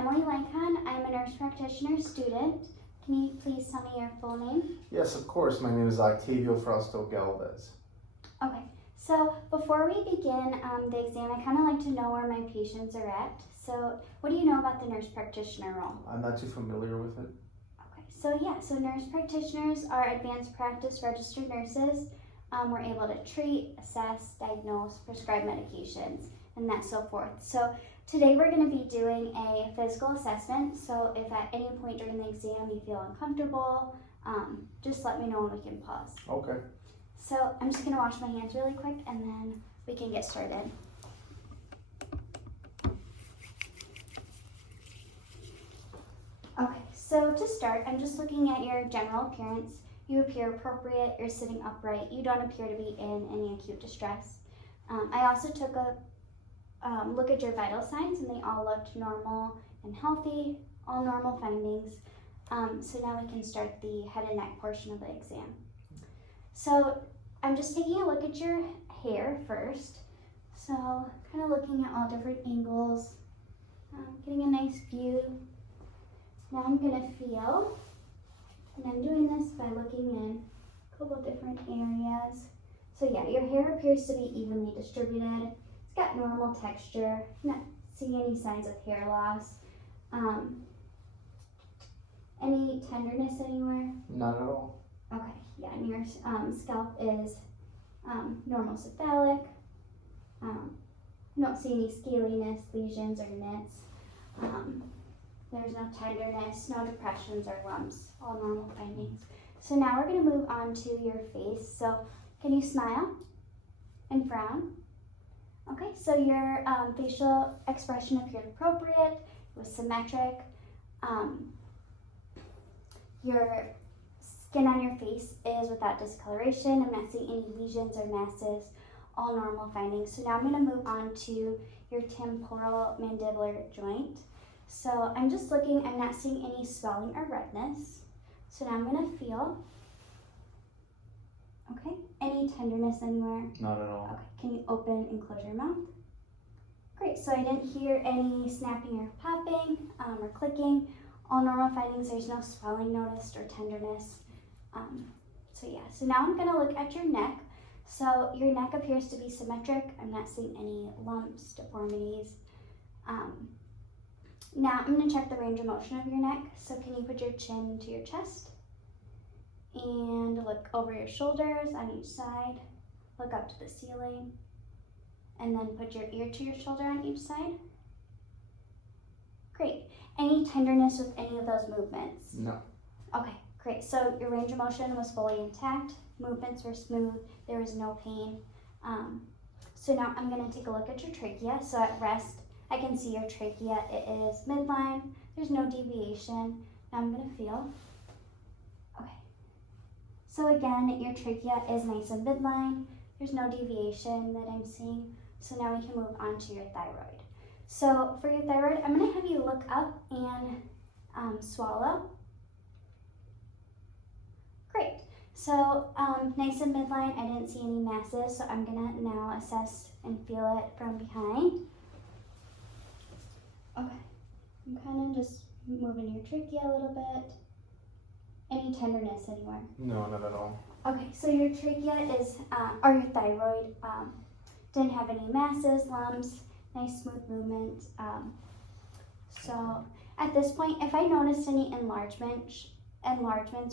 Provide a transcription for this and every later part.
Emily Lancon. I'm a nurse practitioner student. Can you please tell me your full name? Yes, of course. My name is Octavio Frausto Galvez. Okay, so before we begin the exam, I kind of like to know where my patients are at. So what do you know about the nurse practitioner role? I'm not too familiar with it. Okay, so nurse practitioners are advanced practice registered nurses. We're able to treat, assess, diagnose, prescribe medications, and that so forth. So today we're going to be doing a physical assessment. So if at any point during the exam you feel uncomfortable, just let me know and we can pause. Okay. So I'm just going to wash my hands really quick and then we can get started. Okay, so to start, I'm just looking at your general appearance. You appear appropriate, you're sitting upright, you don't appear to be in any acute distress. I also took a look at your vital signs and they all looked normal and healthy, all normal findings. So now we can start the head and neck portion of the exam. So I'm just taking a look at your hair first. So kind of looking at all different angles, getting a nice view. Now I'm going to feel, and I'm doing this by looking in a couple of different areas. So yeah, your hair appears to be evenly distributed. It's got normal texture. I'm not seeing any signs of hair loss. Any tenderness anywhere? Not at all. Okay, yeah, and your scalp is normal cephalic. I don't see any scaliness, lesions, or nits. There's no tenderness, no depressions or lumps, all normal findings. So now we're going to move on to your face. So can you smile and frown? Okay, so your facial expression appeared appropriate, it was symmetric. Your skin on your face is without discoloration. I'm not seeing any lesions or masses, all normal findings. So now I'm going to move on to your temporal mandibular joint. So I'm just looking, I'm not seeing any swelling or redness. So now I'm going to feel. Okay, any tenderness anywhere? Not at all. Okay, can you open and close your mouth? Great, so I didn't hear any snapping or popping or clicking. All normal findings, there's no swelling noticed or tenderness. So yeah, so now I'm gonna look at your neck. So your neck appears to be symmetric. I'm not seeing any lumps, deformities. Now I'm gonna check the range of motion of your neck. So can you put your chin to your chest? And look over your shoulders on each side. Look up to the ceiling. And then put your ear to your shoulder on each side. Great. Any tenderness with any of those movements? No. Okay, great. So your range of motion was fully intact. Movements were smooth. There was no pain. So now I'm going to take a look at your trachea. So at rest, I can see your trachea. It is midline. There's no deviation. Now I'm going to feel. Okay. So again, your trachea is nice and midline. There's no deviation that I'm seeing. So now we can move on to your thyroid. So for your thyroid, I'm going to have you look up and swallow. Great. So nice and midline, I didn't see any masses, so I'm going to now assess and feel it from behind. Okay. I'm kind of just moving your trachea a little bit. Any tenderness anywhere? No, not at all. Okay, so your trachea is, or your thyroid, didn't have any masses, lumps, nice smooth movement. So at this point, if I noticed any enlargements,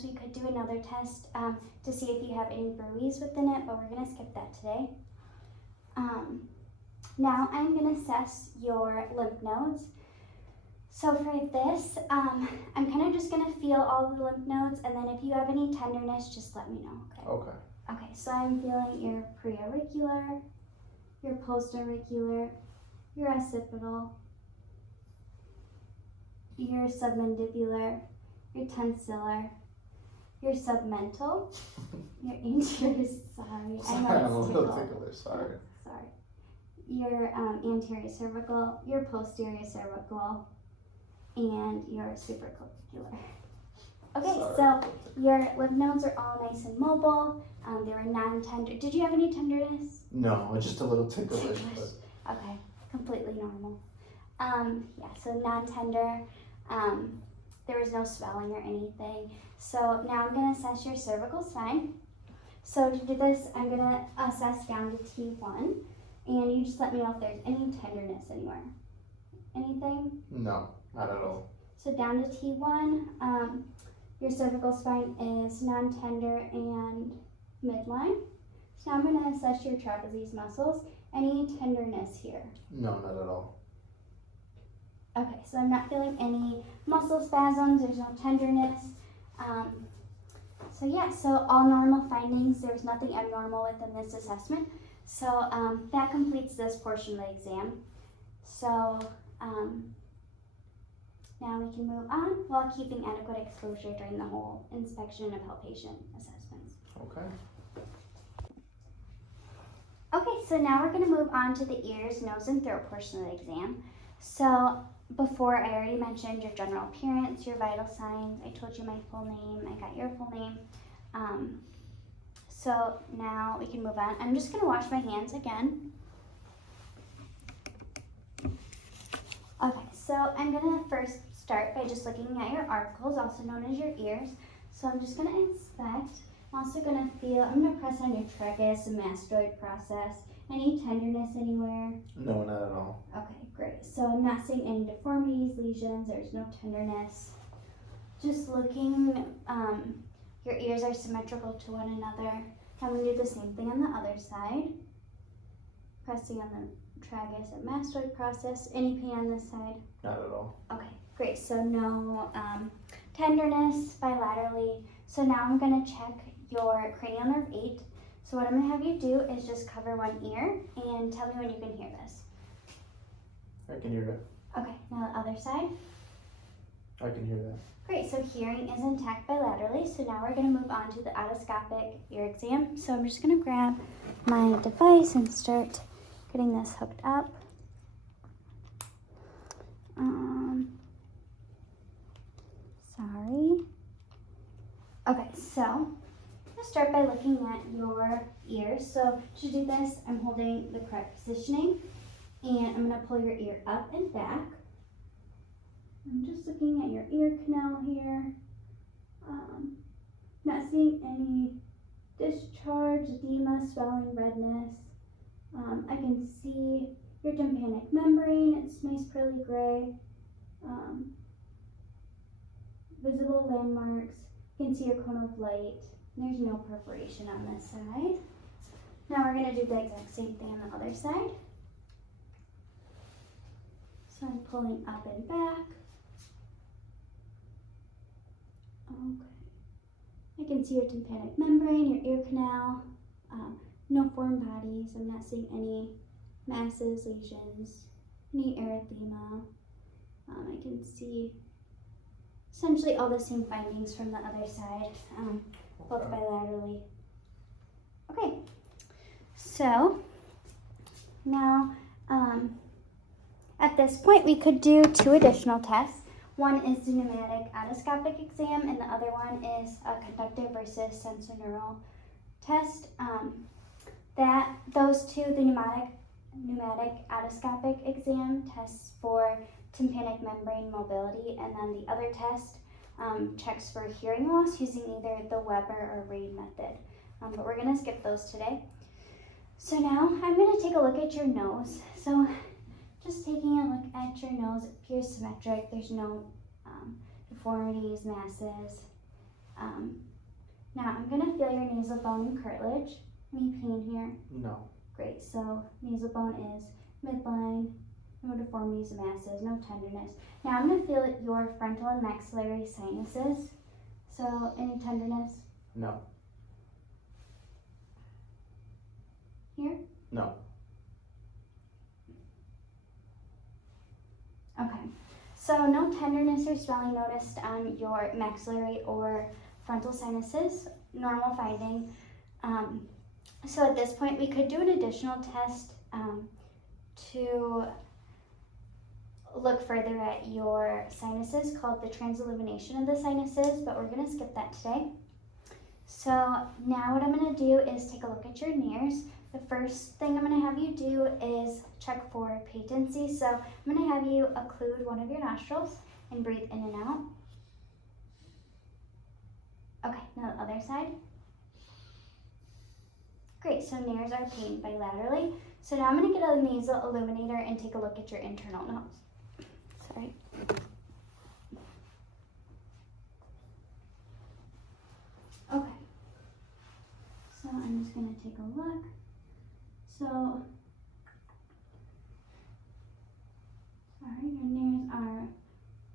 we could do another test to see if you have any bruise within it, but we're going to skip that today. Now I'm going to assess your lymph nodes. So for this, I'm kind of just going to feel all the lymph nodes, and then if you have any tenderness, just let me know. Okay. Okay. Okay, so I'm feeling your preauricular, your postauricular, your occipital, your submandibular, your tonsillar, your submental, your anterior, sorry, I know I'm a it's little tickle. ticklish, sorry. Sorry. Your anterior cervical, your posterior cervical, and your supraclavicular. Okay, Sorry. so your lymph nodes are all nice and mobile. They were non-tender. Did you have any tenderness? No, it's just a little ticklish. Okay, completely normal. Yeah, so non-tender. There was no swelling or anything. So now I'm going to assess your cervical spine. So to do this, I'm going to assess down to T1, and you just let me know if there's any tenderness anywhere. Anything? No, not at all. So down to T1, your cervical spine is non-tender and midline. So now I'm going to assess your trapezius muscles. Any tenderness here? No, not at all. Okay, so I'm not feeling any muscle spasms. There's no tenderness. So yeah, so all normal findings. There was nothing abnormal within this assessment. So that completes this portion of the exam. So now we can move on while keeping adequate exposure during the whole inspection and palpation assessments. Okay. Okay, so now we're going to move on to the ears, nose, and throat portion of the exam. So before, I already mentioned your general appearance, your vital signs. I told you my full name. I got your full name. So now we can move on. I'm just going to wash my hands again. Okay, so I'm going to first start by just looking at your articles, also known as your ears. So I'm just going to inspect. I'm also going to feel, I'm going to press on your tragus and mastoid process. Any tenderness anywhere? No, not at all. Okay, great. So I'm not seeing any deformities, lesions, there's no tenderness. Just looking, your ears are symmetrical to one another. I'm going to do the same thing on the other side. Pressing on the tragus and mastoid process. Any pain on this side? Not at all. Okay, great. So no tenderness bilaterally. So now I'm going to check your cranial nerve 8. So what I'm going to have you do is just cover one ear and tell me when you can hear this. I can hear it. Okay, now the other side. I can hear that. Great, so hearing is intact bilaterally. So now we're going to move on to the otoscopic ear exam. So I'm just going to grab my device and start getting this hooked up. Sorry. Okay, so let's start by looking at your ears. So to do this, I'm holding the correct positioning, and I'm going to pull your ear up and back. I'm just looking at your ear canal here. Not seeing any discharge, edema, swelling, redness. I can see your tympanic membrane. It's nice pearly gray. Visible landmarks. You can see your cone of light. There's no perforation on this side. Now we're going to do the exact same thing on the other side. So I'm pulling up and back. Okay. I can see your tympanic membrane, your ear canal. No foreign bodies. I'm not seeing any masses, lesions, any erythema. I can see essentially all the same findings from the other side, both bilaterally. Okay, so now at this point we could do 2 additional tests. One is the pneumatic otoscopic exam, and the other one is a conductive versus sensorineural test. Those two, the pneumatic otoscopic exam tests for tympanic membrane mobility, and then the other test checks for hearing loss using either the Weber or Reid method. But we're going to skip those today. So now I'm going to take a look at your nose. So just taking a look at your nose, it appears symmetric. There's no deformities, masses. Now I'm going to feel your nasal bone and cartilage. Any pain here? No. Great. So nasal bone is midline. No deformities, masses, no tenderness. Now I'm going to feel your frontal and maxillary sinuses. So any tenderness? No. Here? No. Okay. So no tenderness or swelling noticed on your maxillary or frontal sinuses. Normal finding. So at this point we could do an additional test to look further at your sinuses called the transillumination of the sinuses, but we're going to skip that today. So now what I'm going to do is take a look at your ears. the first thing I'm going to have you do is check for patency. So I'm going to have you occlude one of your nostrils and breathe in and out. Okay, now the other side. Great, so nares are pained bilaterally. So now I'm going to get a nasal illuminator and take a look at your internal nose. Sorry. Okay. So I'm just going to take a look. So, sorry, your nares are,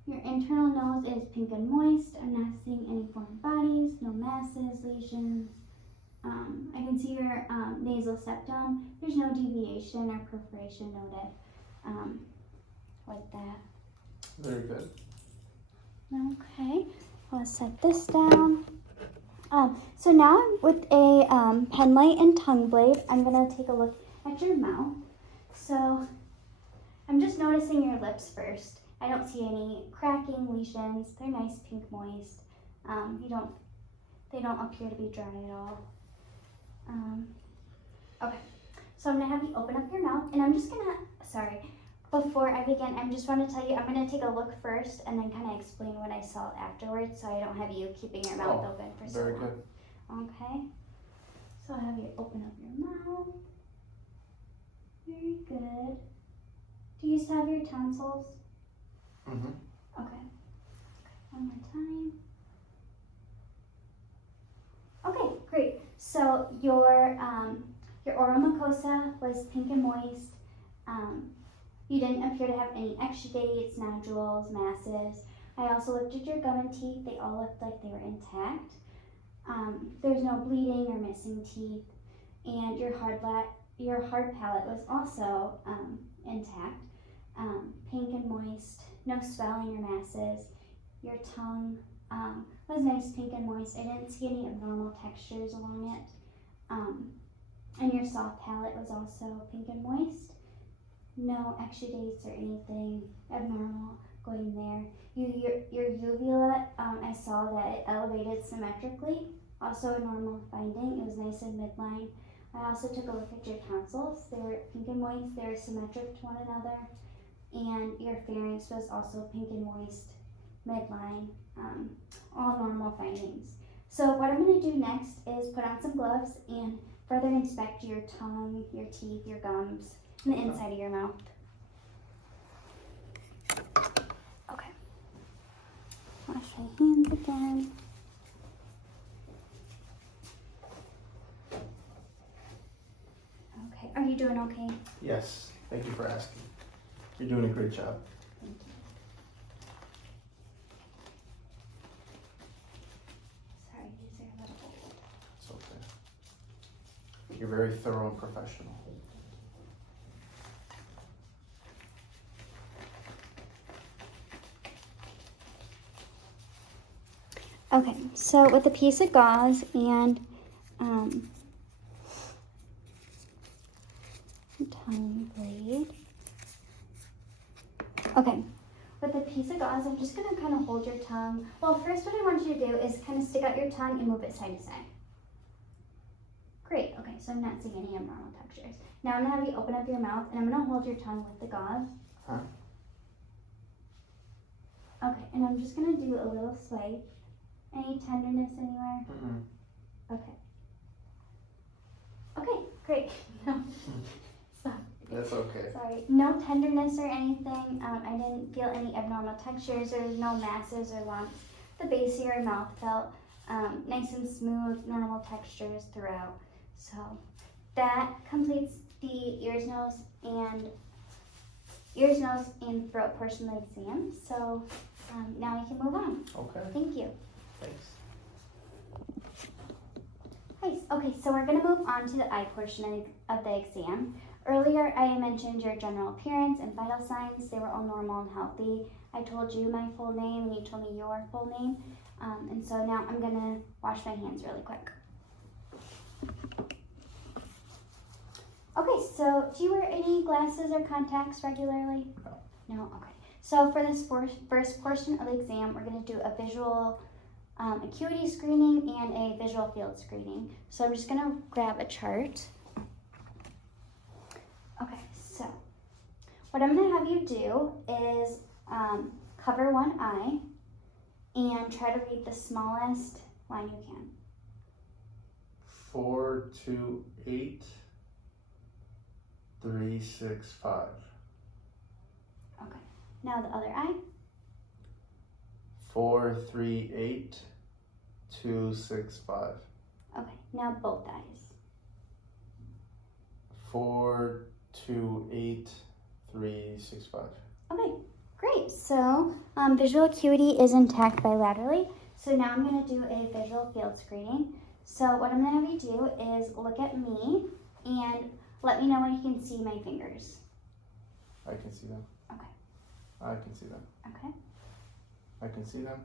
your internal nose is pink and moist. I'm not seeing any foreign bodies, no masses, lesions. I can see your nasal septum. There's no deviation or perforation noted like that. Very good. Okay, I'll set this down. So now with a pen light and tongue blade, I'm going to take a look at your mouth. So I'm just noticing your lips first. I don't see any cracking, lesions. They're nice, pink, moist. They don't appear to be dry at all. Okay, so I'm going to have you open up your mouth, and I'm just going to, before I begin, I just want to tell you, I'm going to take a look first and then kind of explain what I saw afterwards, so I don't have you keeping your mouth open for so long. Very good. Okay, so I'll have you open up your mouth. Very good. Do you still have your tonsils? Mm-hmm. Okay. One more time. Okay, great. So your oral mucosa was pink and moist. You didn't appear to have any exudates, nodules, masses. I also looked at your gum and teeth. They all looked like they were intact. There's no bleeding or missing teeth, and your hard palate was also intact. Pink and moist, no swelling or masses. Your tongue was nice, pink and moist. I didn't see any abnormal textures along it. And your soft palate was also pink and moist. No exudates or anything abnormal going there. Your uvula, I saw that it elevated symmetrically. Also a normal finding. It was nice and midline. I also took a look at your tonsils. They were pink and moist. They were symmetric to one another. And your pharynx was also pink and moist, midline. All normal findings. So what I'm going to do next is put on some gloves and further inspect your tongue, your teeth, your gums, and the inside of your mouth. Okay. Wash my hands again. Okay. Are you doing okay? Yes. Thank you for asking. You're doing a great job. Thank you. Sorry, these are a little old. It's okay. You're very thorough and professional. Okay, so with a piece of gauze and tongue blade. Okay, with a piece of gauze, I'm just gonna kind of hold your tongue. Well, first what I want you to do is kind of stick out your tongue and move it side to side. Great, okay, so I'm not seeing any abnormal textures. Now I'm gonna have you open up your mouth and I'm gonna hold your tongue with the gauze. Huh? Okay, and I'm just gonna do a little swipe. Any tenderness anywhere? Mm-mm. Okay. Okay, great. No. Sorry. That's okay. Sorry. No tenderness or anything. I didn't feel any abnormal textures. There was no masses or lumps. The base of your mouth felt nice and smooth, normal textures throughout. So that completes the ears, nose, and throat portion of the exam. So now we can move on. Okay. Thank you. Thanks. Nice. Okay, so we're going to move on to the eye portion of the exam. Earlier, I mentioned your general appearance and vital signs. They were all normal and healthy. I told you my full name, and you told me your full name. And so now I'm going to wash my hands really quick. Okay, so do you wear any glasses or contacts regularly? No. No? Okay. So for this first portion of the exam, we're going to do a visual acuity screening and a visual field screening. So I'm just going to grab a chart. Okay, so what I'm going to have you do is cover one eye and try to read the smallest line you can. 4, 2, 8, 3, 6, 5. Okay, now the other eye. 4, 3, 8, 2, 6, 5. Okay, now both eyes. 4, 2, 8, 3, 6, 5. Okay, great. So visual acuity is intact bilaterally. So now I'm going to do a visual field screening. So what I'm going to have you do is look at me and let me know when you can see my fingers. I can see them. Okay. I can see them. Okay. I can see them.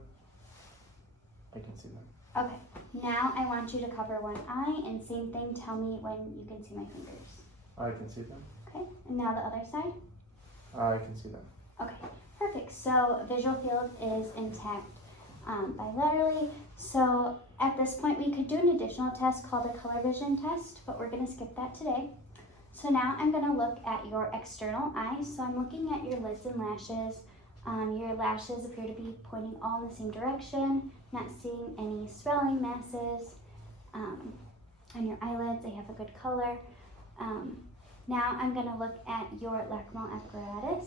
I can see them. Okay. Now I want you to cover one eye and same thing, tell me when you can see my fingers. I can see them. Okay. And now the other side. I can see them. Okay. Perfect. So visual field is intact bilaterally. So at this point we could do an additional test called a color vision test, but we're going to skip that today. So now I'm going to look at your external eyes. So I'm looking at your lids and lashes. Your lashes appear to be pointing all in the same direction. Not seeing any swelling masses on your eyelids. They have a good color. Now I'm going to look at your lacrimal apparatus.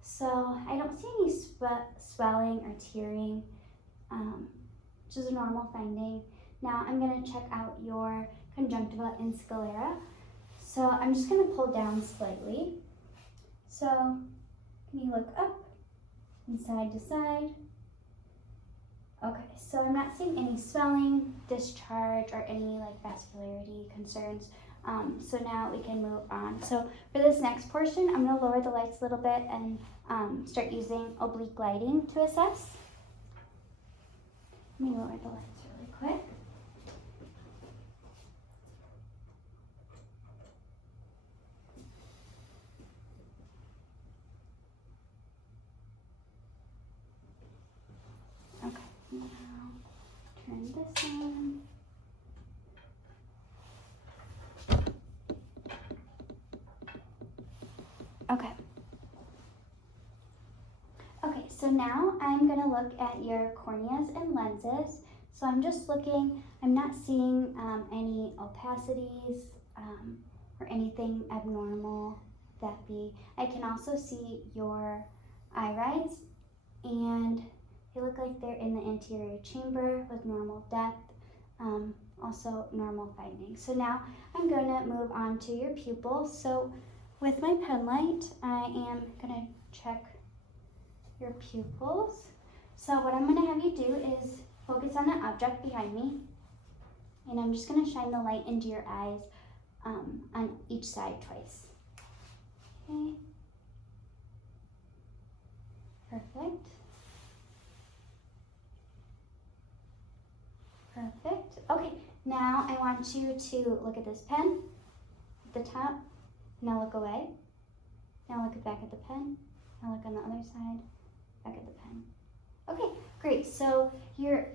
So I don't see any swelling or tearing, which is a normal finding. Now I'm going to check out your conjunctiva and sclera. So I'm just going to pull down slightly. So can you look up and side to side? Okay, so I'm not seeing any swelling, discharge, or any like vascularity concerns. So now we can move on. So for this next portion, I'm going to lower the lights a little bit and start using oblique lighting to assess. Let me lower the lights really quick. Okay, now turn this on. Okay. Okay, so now I'm going to look at your corneas and lenses. So I'm just looking, I'm not seeing any opacities or anything abnormal that be. I can also see your irides, and they look like they're in the anterior chamber with normal depth, also normal findings. So now I'm going to move on to your pupils. So with my pen light, I am going to check your pupils. So what I'm going to have you do is focus on an object behind me, and I'm just going to shine the light into your eyes on each side twice. Okay. Perfect. Perfect. Okay, now I want you to look at this pen at the top. Now look away. Now look back at the pen. Now look on the other side. Back at the pen. Okay, great. So your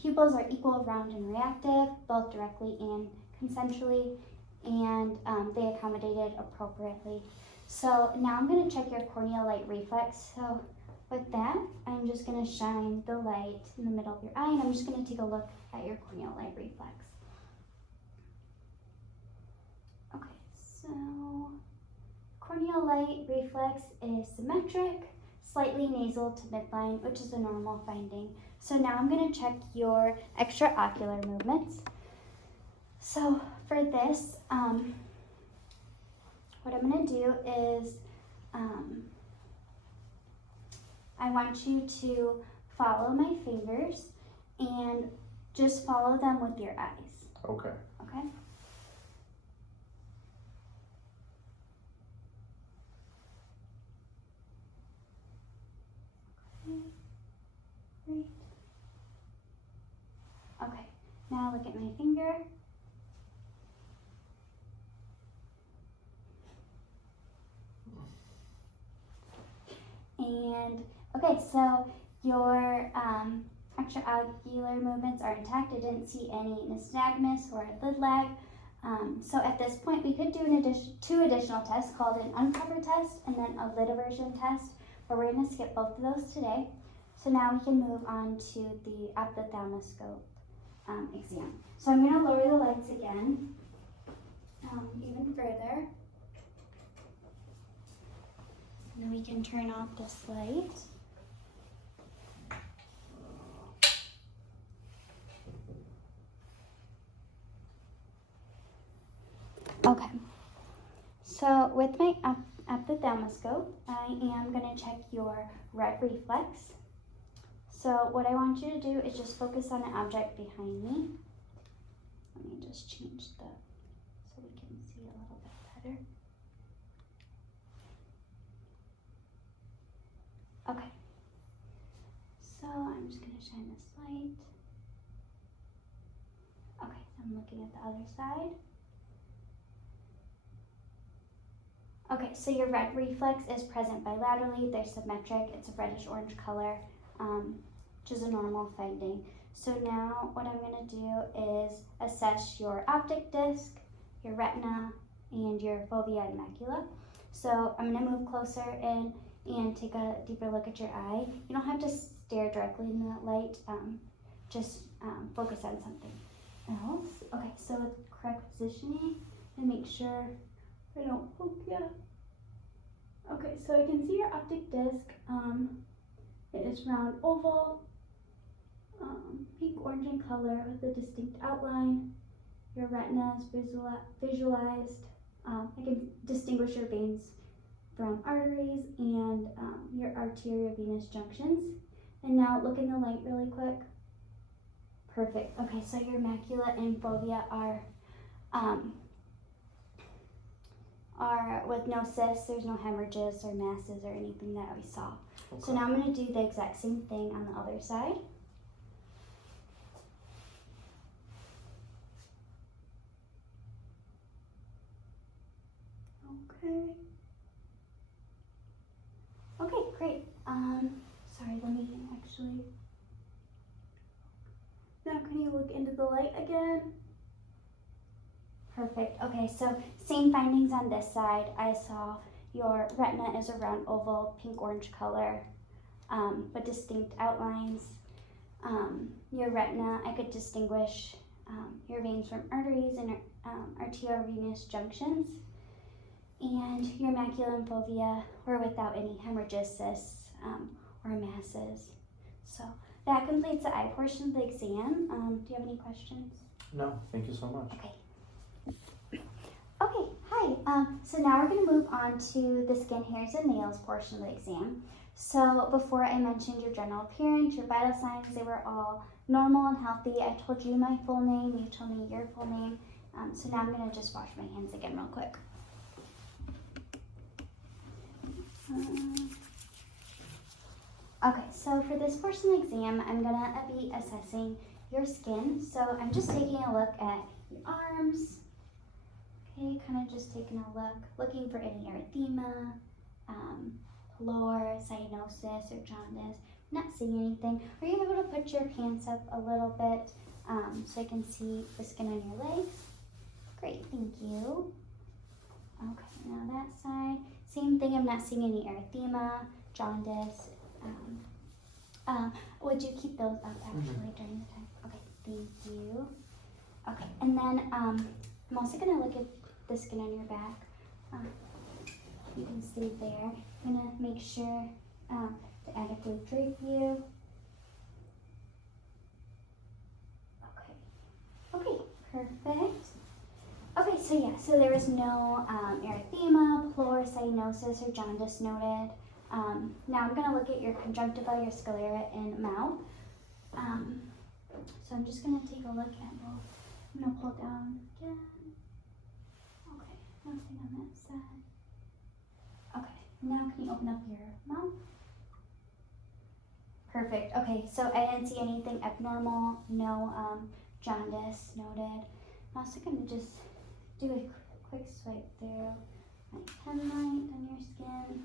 pupils are equal, round, and reactive, both directly and concentrally, and they accommodated appropriately. So now I'm going to check your corneal light reflex. So with that, I'm just going to shine the light in the middle of your eye, and I'm just going to take a look at your corneal light reflex. Okay, so corneal light reflex is symmetric, slightly nasal to midline, which is a normal finding. So now I'm going to check your extraocular movements. So for this, what I'm going to do is I want you to follow my fingers and just follow them with your eyes. Okay. Okay? Great. Okay, now look at my finger. And okay, so your extraocular movements are intact. I didn't see any nystagmus or lid lag. So at this point, we could do two additional tests called an uncover test and then a lid aversion test, but we're going to skip both of those today. So now we can move on to the ophthalmoscope exam. So I'm going to lower the lights again, even further. And then we can turn off this light. Okay, so with my ophthalmoscope, I am going to check your red reflex. So what I want you to do is just focus on an object behind me. Let me just change so we can see a little bit better. Okay, so I'm just going to shine this light. Okay, I'm looking at the other side. Okay, so your red reflex is present bilaterally. They're symmetric. It's a reddish-orange color, which is a normal finding. So now what I'm going to do is assess your optic disc, your retina, and your fovea and macula. So I'm going to move closer in and take a deeper look at your eye. You don't have to stare directly in the light. Just focus on something else. Okay, so with correct positioning, and make sure I don't poke you. Okay, so I can see your optic disc. It is round oval, pink orange in color with a distinct outline. Your retina is visualized. I can distinguish your veins from arteries and your arteriovenous junctions. And now look in the light really quick. Perfect. Okay, so your macula and fovea are with no cysts. There's no hemorrhages or masses or anything that we saw. Okay. So now I'm going to do the exact same thing on the other side. Okay. Okay, great. Sorry, let me actually. Now can you look into the light again? Perfect. Okay, so same findings on this side. I saw your retina is a round oval, pink-orange color, but distinct outlines. Your retina, I could distinguish your veins from arteries and arteriovenous junctions. And your macula and fovea were without any hemorrhages, cysts, or masses. So that completes the eye portion of the exam. Do you have any questions? No, thank you so much. Okay. Okay, hi. So now we're going to move on to the skin, hairs, and nails portion of the exam. So before I mentioned your general appearance, your vital signs, they were all normal and healthy. I told you my full name, you told me your full name. So now I'm going to just wash my hands again real quick. Okay, so for this portion of the exam, I'm going to be assessing your skin. So I'm just taking a look at your arms. Okay, kind of just taking a look, looking for any erythema, pallor, cyanosis, or jaundice. Not seeing anything. Are you able to put your pants up a little bit so I can see the skin on your legs? Great, thank you. Okay, now that side. Same thing, I'm not seeing any erythema, jaundice. Would you keep those up actually during the time? Okay, thank you. Okay, and then I'm also going to look at the skin on your back. You can stay there. I'm going to make sure to adequately drape you. Okay, perfect. Okay, so yeah, so there was no erythema, pallor, cyanosis, or jaundice noted. Now I'm going to look at your conjunctiva, your sclera, and mouth. So I'm just going to take a look at both. I'm going to pull down again. Okay, nothing on that side. Okay, now can you open up your mouth? Perfect. Okay, so I didn't see anything abnormal, no jaundice noted. I'm also going to just do a quick swipe through my pen light on your skin.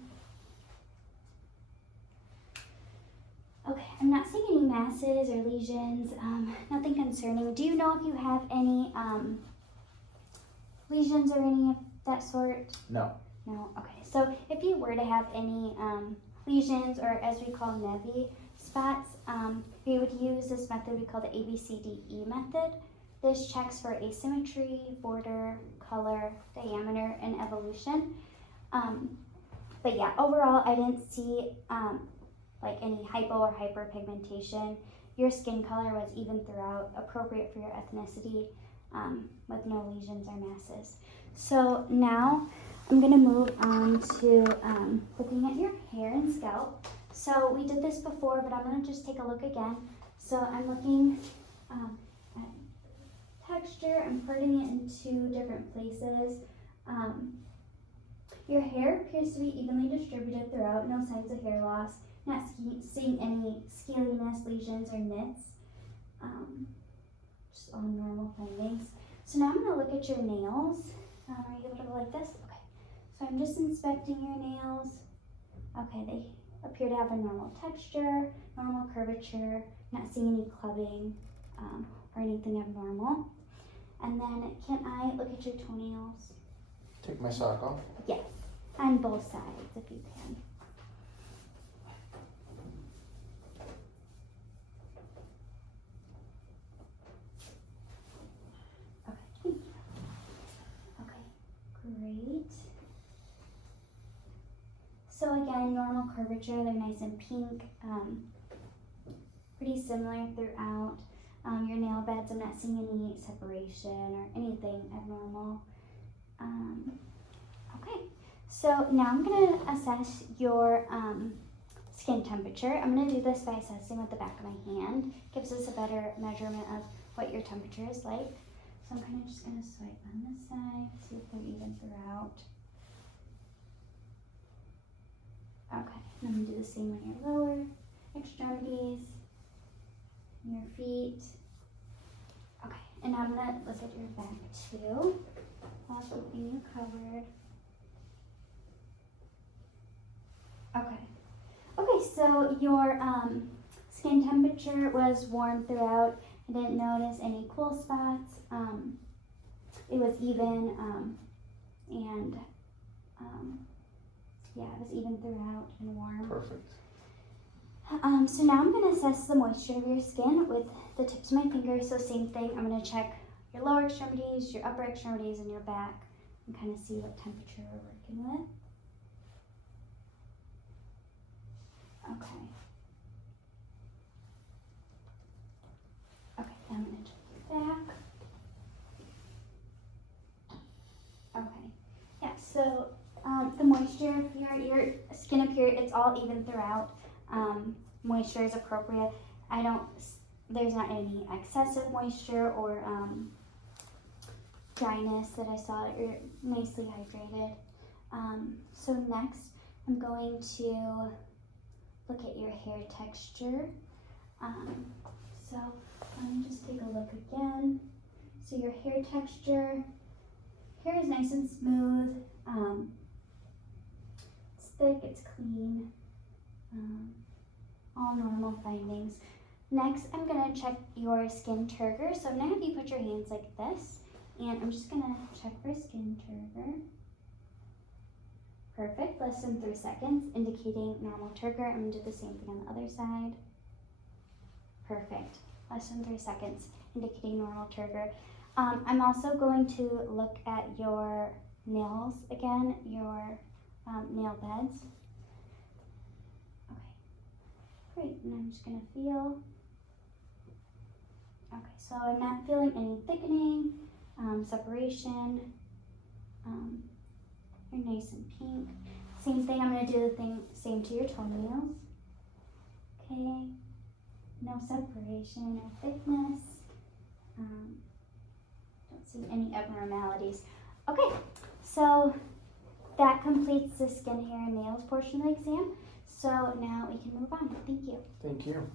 Okay, I'm not seeing any masses or lesions, nothing concerning. Do you know if you have any lesions or any of that sort? No. No? Okay. So if you were to have any lesions, or as we call nevi spots, we would use this method we call the ABCDE method. This checks for asymmetry, border, color, diameter, and evolution. But yeah, overall, I didn't see like any hypo or hyperpigmentation. Your skin color was even throughout, appropriate for your ethnicity, with no lesions or masses. So now I'm gonna move on to looking at your hair and scalp. So we did this before, but I'm gonna just take a look again. So I'm looking at texture. I'm putting it in 2 different places. Your hair appears to be evenly distributed throughout, no signs of hair loss, not seeing any scaliness, lesions, or nits. Just all normal findings. So now I'm going to look at your nails. Are you able to go like this? Okay. So I'm just inspecting your nails. Okay, they appear to have a normal texture, normal curvature, not seeing any clubbing or anything abnormal. And then can I look at your toenails? Take my sock off. Yes, on both sides if you can. Okay, thank you. Okay, great. So again, normal curvature, they're nice and pink, pretty similar throughout. Your nail beds, I'm not seeing any separation or anything abnormal. Okay, so now I'm going to assess your skin temperature. I'm going to do this by assessing with the back of my hand. Gives us a better measurement of what your temperature is like. So I'm kind of just going to swipe on this side, see if they're even throughout. Okay, and I'm going to do the same on your lower extremities, your feet. Okay, and I'm going to look at your back too, while keeping you covered. Okay. Okay, so your skin temperature was warm throughout. I didn't notice any cool spots. It was even, and yeah, it was even throughout and warm. Perfect. So now I'm going to assess the moisture of your skin with the tips of my fingers. So same thing, I'm going to check your lower extremities, your upper extremities, and your back, and kind of see what temperature we're working with. Okay. Okay, I'm going to check your back. Okay. Yeah, so the moisture of your skin appears, it's all even throughout. Moisture is appropriate. There's not any excessive moisture or dryness that I saw. You're nicely hydrated. So next, I'm going to look at your hair texture. So let me just take a look again. So your hair texture, hair is nice and smooth. It's thick, it's clean. All normal findings. Next, I'm gonna check your skin turgor. So I'm gonna have you put your hands like this, and I'm just gonna check for skin turgor. Perfect, less than 3 seconds, indicating normal turgor. I'm gonna do the same thing on the other side. Perfect, less than 3 seconds, indicating normal turgor. I'm also going to look at your nails again, your nail beds. Okay, great, and I'm just gonna feel. Okay, so I'm not feeling any thickening, separation. You're nice and pink. Same thing, I'm going to do the same to your toenails. Okay, no separation or thickness. Don't see any abnormalities. Okay, so that completes the skin, hair, and nails portion of the exam. So now we can move on. Thank you. Thank you.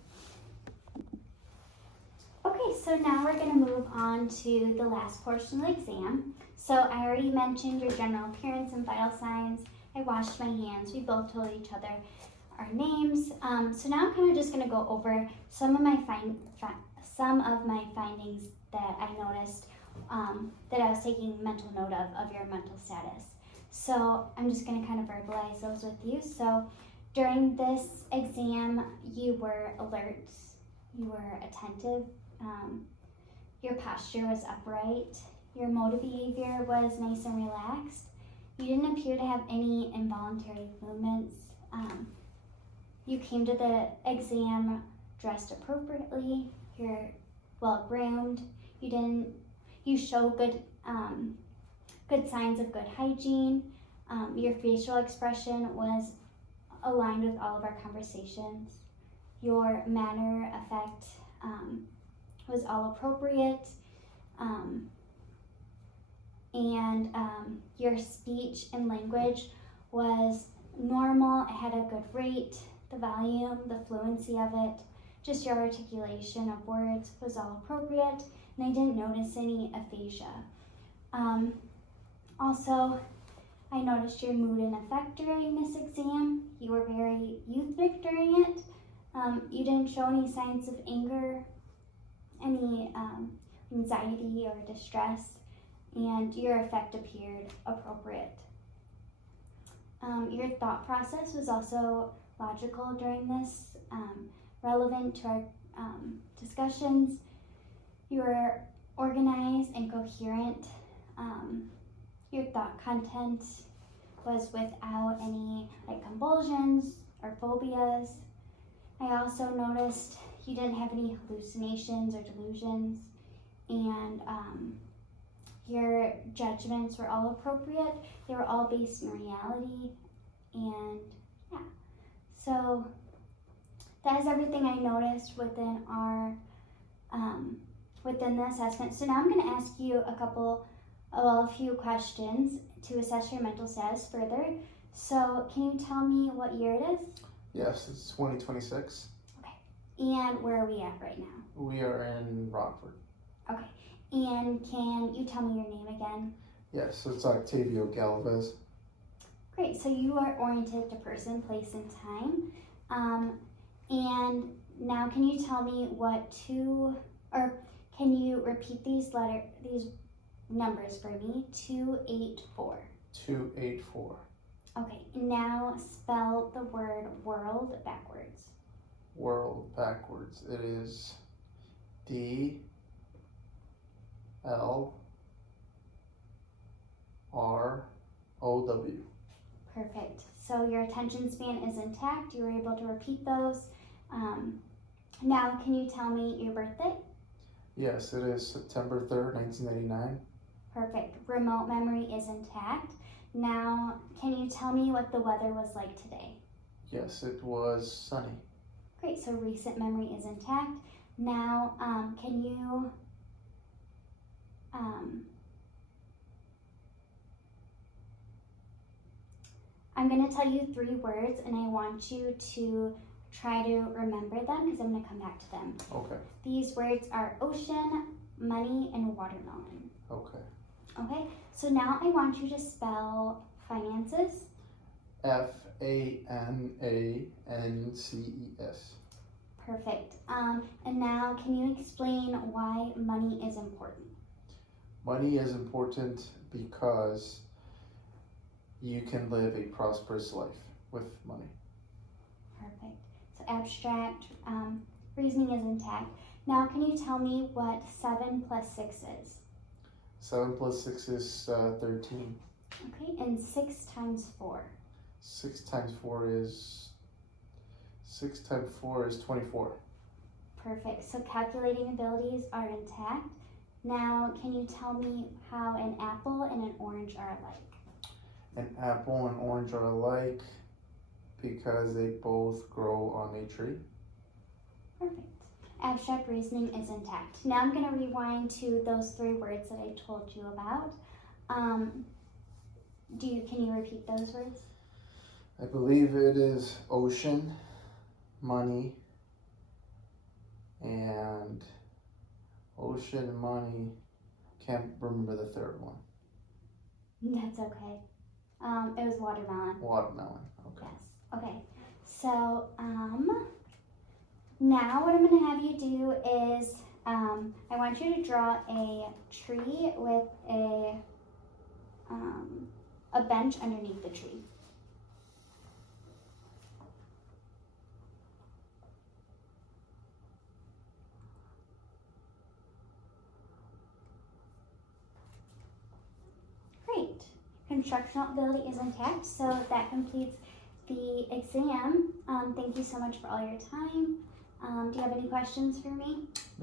Okay, so now we're going to move on to the last portion of the exam. So I already mentioned your general appearance and vital signs. I washed my hands. We both told each other our names. So now I'm kind of just going to go over some of my findings that I noticed that I was taking mental note of your mental status. So I'm just going to kind of verbalize those with you. So during this exam, you were alert, you were attentive, your posture was upright, your motor behavior was nice and relaxed. You didn't appear to have any involuntary movements. You came to the exam dressed appropriately. You're well groomed. You show good signs of good hygiene. Your facial expression was aligned with all of our conversations. Your manner effect was all appropriate. And your speech and language was normal. It had a good rate. The volume, the fluency of it, just your articulation of words was all appropriate, and I didn't notice any aphasia. Also, I noticed your mood and affect during this exam. You were very euphoric during it. You didn't show any signs of anger, any anxiety or distress, and your affect appeared appropriate. Your thought process was also logical during this, relevant to our discussions. You were organized and coherent. Your thought content was without any convulsions or phobias. I also noticed you didn't have any hallucinations or delusions, and your judgments were all appropriate. They were all based in reality, and yeah. So that is everything I noticed within our within the assessment. So now I'm going to ask you a few questions to assess your mental status further. So can you tell me what year it is? Yes, it's 2026. Okay. And where are we at right now? We are in Rockford. Okay. And can you tell me your name again? Yes, it's Octavio Galvez. Great. So you are oriented to person, place, and time. And now can you tell me can you repeat these numbers for me? 284. 284. Okay. Now spell the word world backwards. World backwards. It is DLROW. Perfect. So your attention span is intact. You were able to repeat those. Now, can you tell me your birthday? Yes, it is September 3rd, 1989. Perfect. Remote memory is intact. Now, can you tell me what the weather was like today? Yes, it was sunny. Great. So recent memory is intact. Now, can you I'm going to tell you 3 words, and I want you to try to remember them because I'm going to come back to them. Okay. These words are ocean, money, and watermelon. Okay. Okay, so now I want you to spell finances. FANANCES. Perfect. And now can you explain why money is important? Money is important because you can live a prosperous life with money. Perfect. So abstract reasoning is intact. Now can you tell me what 7 plus 6 is? 7 plus 6 is 13. Okay, and 6 times 4? 6 times 4 is 24. Perfect. So calculating abilities are intact. Now, can you tell me how an apple and an orange are alike? An apple and orange are alike because they both grow on a tree. Perfect. Abstract reasoning is intact. Now I'm going to rewind to those 3 words that I told you about. Can you repeat those words? I believe it is ocean, money, and can't remember the third one. That's okay. It was watermelon. Watermelon, okay. Yes. Okay. So, now what I'm going to have you do is I want you to draw a tree with a bench underneath the tree. Great. Constructional ability is intact, so that completes the exam. Thank you so much for all your time. Do you have any questions for me?